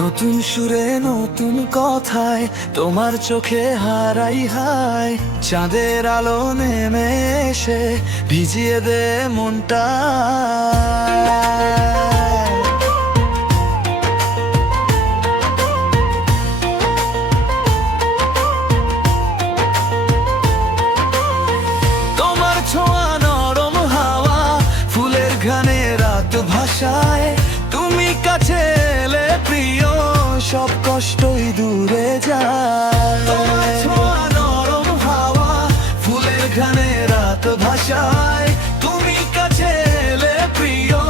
নতুন সুরে নতুন কথায় তোমার চোখে হারাই হায়, চাঁদের আলো নেমে এসে ভিজিয়ে দে মনটা। তোমার ছোঁয়া নরম হাওয়া, ফুলের ঘ্রাণে রাত ভাষায়, তুমি কাছে এলে প্রিয় সব কষ্টই দূরে যায়। তোমার ছোঁয়া নরম হাওয়া, ফুলের ঘ্রাণে রাত ভাষায়, তুমি কাছে এলে প্রিয়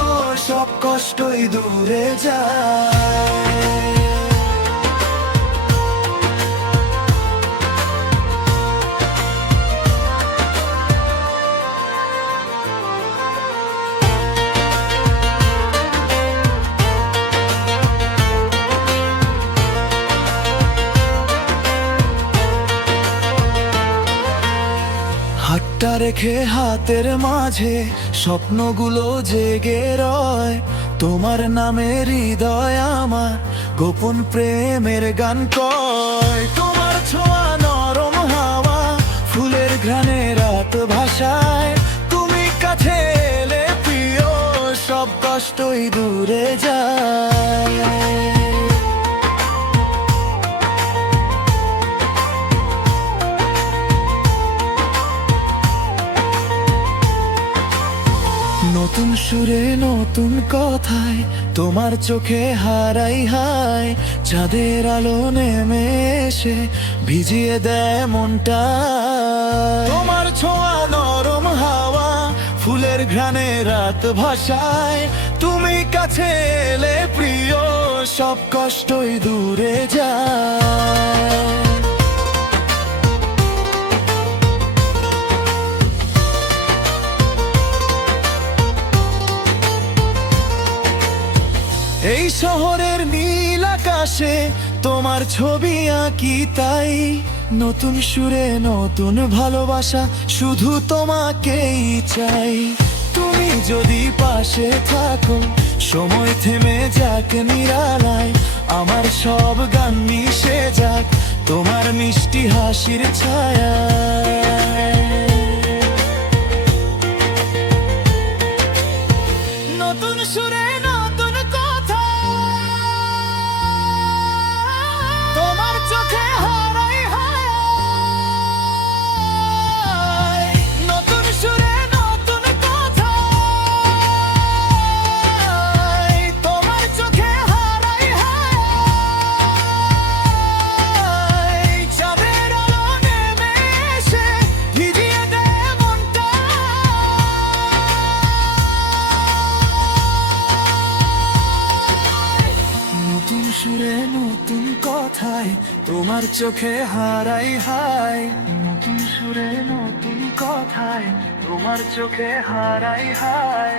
সব কষ্টই দূরে যায়। হাতটা রেখে হাতের মাঝে স্বপ্নগুলো জেগে রয়, তোমার নামে হৃদয় আমার গোপন প্রেমের গান কয়। তোমার ছোঁয়া নরম হাওয়া, ফুলের ঘ্রাণে রাত ভাষায়, তুমি কাছে এলে প্রিয় সব কষ্টই দূরে যায়। নতুন সুরে নতুন কথায় তোমার চোখে হারাই হায়, চাঁদের আলো নেমে এসে ভিজিয়ে দেয় মনটা। তোমার ছোঁয়া নরম হাওয়া, ফুলের ঘ্রাণে রাত ভাষায়, তুমি কাছে এলে প্রিয় সব কষ্টই দূরে যায়। এই শহরের নীল আকাশে তোমার ছবি আঁকি তাই, নতুন সুরে নতুন ভালোবাসা শুধু তোমাকেই চাই। তুমি যদি পাশে থাকো সময় থেমে যাক নিরালায়, আমার সব গান মিশে যাক তোমার মিষ্টি হাসির ছায়া। নতুন সুরে তোমার চোখে হারাই হায়, নতুন সুরে নতুন কথা, তোমার চোখে হারাই হায়, চাঁদের আলো নেমে এসে ভিজিয়ে দেয় মনটা। নতুন সুরে নতুন কথায় তোমার চোখে হারাই হায়, নতুন সুরে নতুন কথায় তোমার চোখে হারাই হায়।